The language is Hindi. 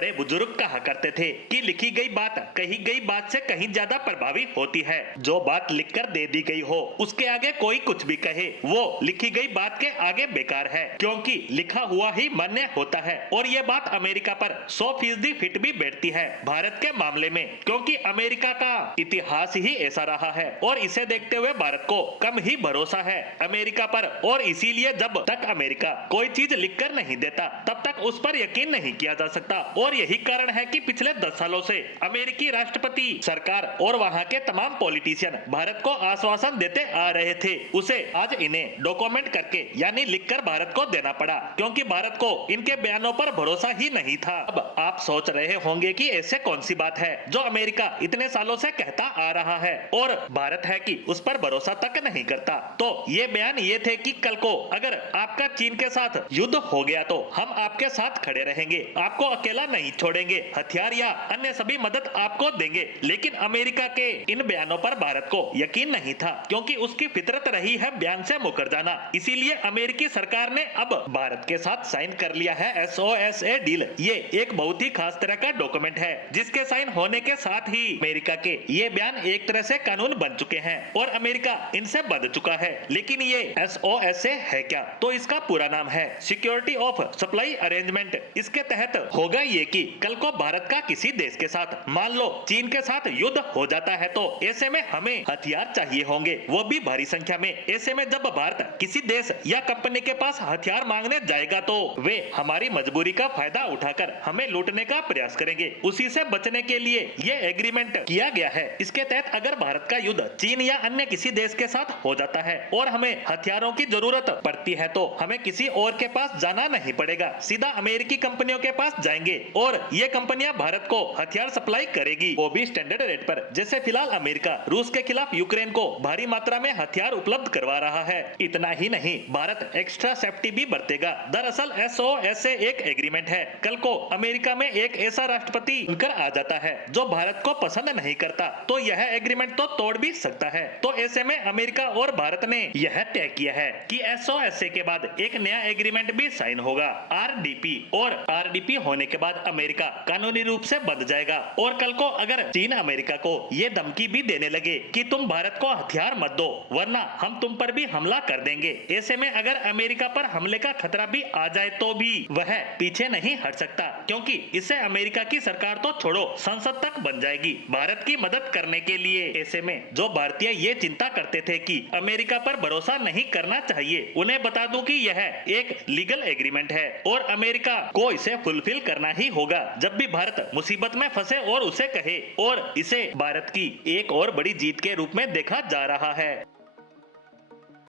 बड़े बुजुर्ग कहा करते थे कि लिखी गई बात कही गई बात से कहीं ज्यादा प्रभावी होती है। जो बात लिखकर दे दी गई हो उसके आगे कोई कुछ भी कहे वो लिखी गई बात के आगे बेकार है, क्योंकि लिखा हुआ ही मान्य होता है। और ये बात अमेरिका पर 100% फिट भी बैठती है भारत के मामले में, क्योंकि अमेरिका का इतिहास ही ऐसा रहा है और इसे देखते हुए भारत को कम ही भरोसा है अमेरिका पर। और इसीलिए जब तक अमेरिका कोई चीज लिखकर नहीं देता तब तक उस पर यकीन नहीं किया जा सकता। और यही कारण है कि पिछले 10 सालों से अमेरिकी राष्ट्रपति, सरकार और वहां के तमाम पॉलिटिशियन भारत को आश्वासन देते आ रहे थे, उसे आज इन्हें डॉक्यूमेंट करके यानी लिखकर भारत को देना पड़ा, क्योंकि भारत को इनके बयानों पर भरोसा ही नहीं था। अब आप सोच रहे होंगे कि ऐसे कौन सी बात है जो अमेरिका इतने सालों से कहता आ रहा है और भारत है कि उस पर भरोसा तक नहीं करता। तो ये बयान ये थे कि कल को अगर आपका चीन के साथ युद्ध हो गया तो हम आपके साथ खड़े रहेंगे, आपको अकेला नहीं छोड़ेंगे, हथियार या अन्य सभी मदद आपको देंगे। लेकिन अमेरिका के इन बयानों पर भारत को यकीन नहीं था, क्योंकि उसकी फितरत रही है बयान से मुकर जाना। इसीलिए अमेरिकी सरकार ने अब भारत के साथ साइन कर लिया है SOSA डील। ये एक बहुत ही खास तरह का डॉक्यूमेंट है जिसके साइन होने के साथ ही अमेरिका के ये बयान एक तरह से कानून बन चुके हैं और अमेरिका इनसे बंध चुका है। लेकिन ये SOSA है क्या? तो इसका पूरा नाम है सिक्योरिटी ऑफ सप्लाई अरेंजमेंट। इसके तहत होगा ये कि कल को भारत का किसी देश के साथ, मान लो चीन के साथ युद्ध हो जाता है, तो ऐसे में हमें हथियार चाहिए होंगे, वो भी भारी संख्या में। ऐसे में जब भारत किसी देश या कंपनी के पास हथियार मांगने जाएगा तो वे हमारी मजबूरी का फायदा उठाकर हमें लूटने का प्रयास करेंगे। उसी से बचने के लिए ये एग्रीमेंट किया गया है। इसके तहत अगर भारत का युद्ध चीन या अन्य किसी देश के साथ हो जाता है और हमें हथियारों की जरूरत पड़ती है तो हमें किसी और के पास जाना नहीं पड़ेगा, सीधा अमेरिकी कंपनियों के पास जाएंगे और ये कंपनियां भारत को हथियार सप्लाई करेगी, वो भी स्टैंडर्ड रेट पर। जैसे फिलहाल अमेरिका रूस के खिलाफ यूक्रेन को भारी मात्रा में हथियार उपलब्ध करवा रहा है। इतना ही नहीं, भारत एक्स्ट्रा सेफ्टी भी बरतेगा। दरअसल SOSA एक एग्रीमेंट है। कल को अमेरिका में एक ऐसा राष्ट्रपति बनकर आ जाता है जो भारत को पसंद नहीं करता तो यह एग्रीमेंट तो तोड़ भी सकता है। तो ऐसे में अमेरिका और भारत ने यह तय किया है कि SOSA के बाद एक नया एग्रीमेंट भी साइन होगा, RDP। और RDP होने के बाद अमेरिका कानूनी रूप से बंध जाएगा। और कल को अगर चीन अमेरिका को ये धमकी भी देने लगे कि तुम भारत को हथियार मत दो वरना हम तुम पर भी हमला कर देंगे, ऐसे में अगर अमेरिका पर हमले का खतरा भी आ जाए तो भी वह पीछे नहीं हट सकता, क्योंकि इससे अमेरिका की सरकार तो छोड़ो संसद तक बन जाएगी भारत की मदद करने के लिए। ऐसे में जो भारतीय ये चिंता करते थे कि अमेरिका पर भरोसा नहीं करना चाहिए, उन्हें बता दूं कि यह एक लीगल एग्रीमेंट है और अमेरिका को इसे फुलफिल करना ही होगा जब भी भारत मुसीबत में फंसे और उसे कहे। और इसे भारत की एक और बड़ी जीत के रूप में देखा जा रहा है।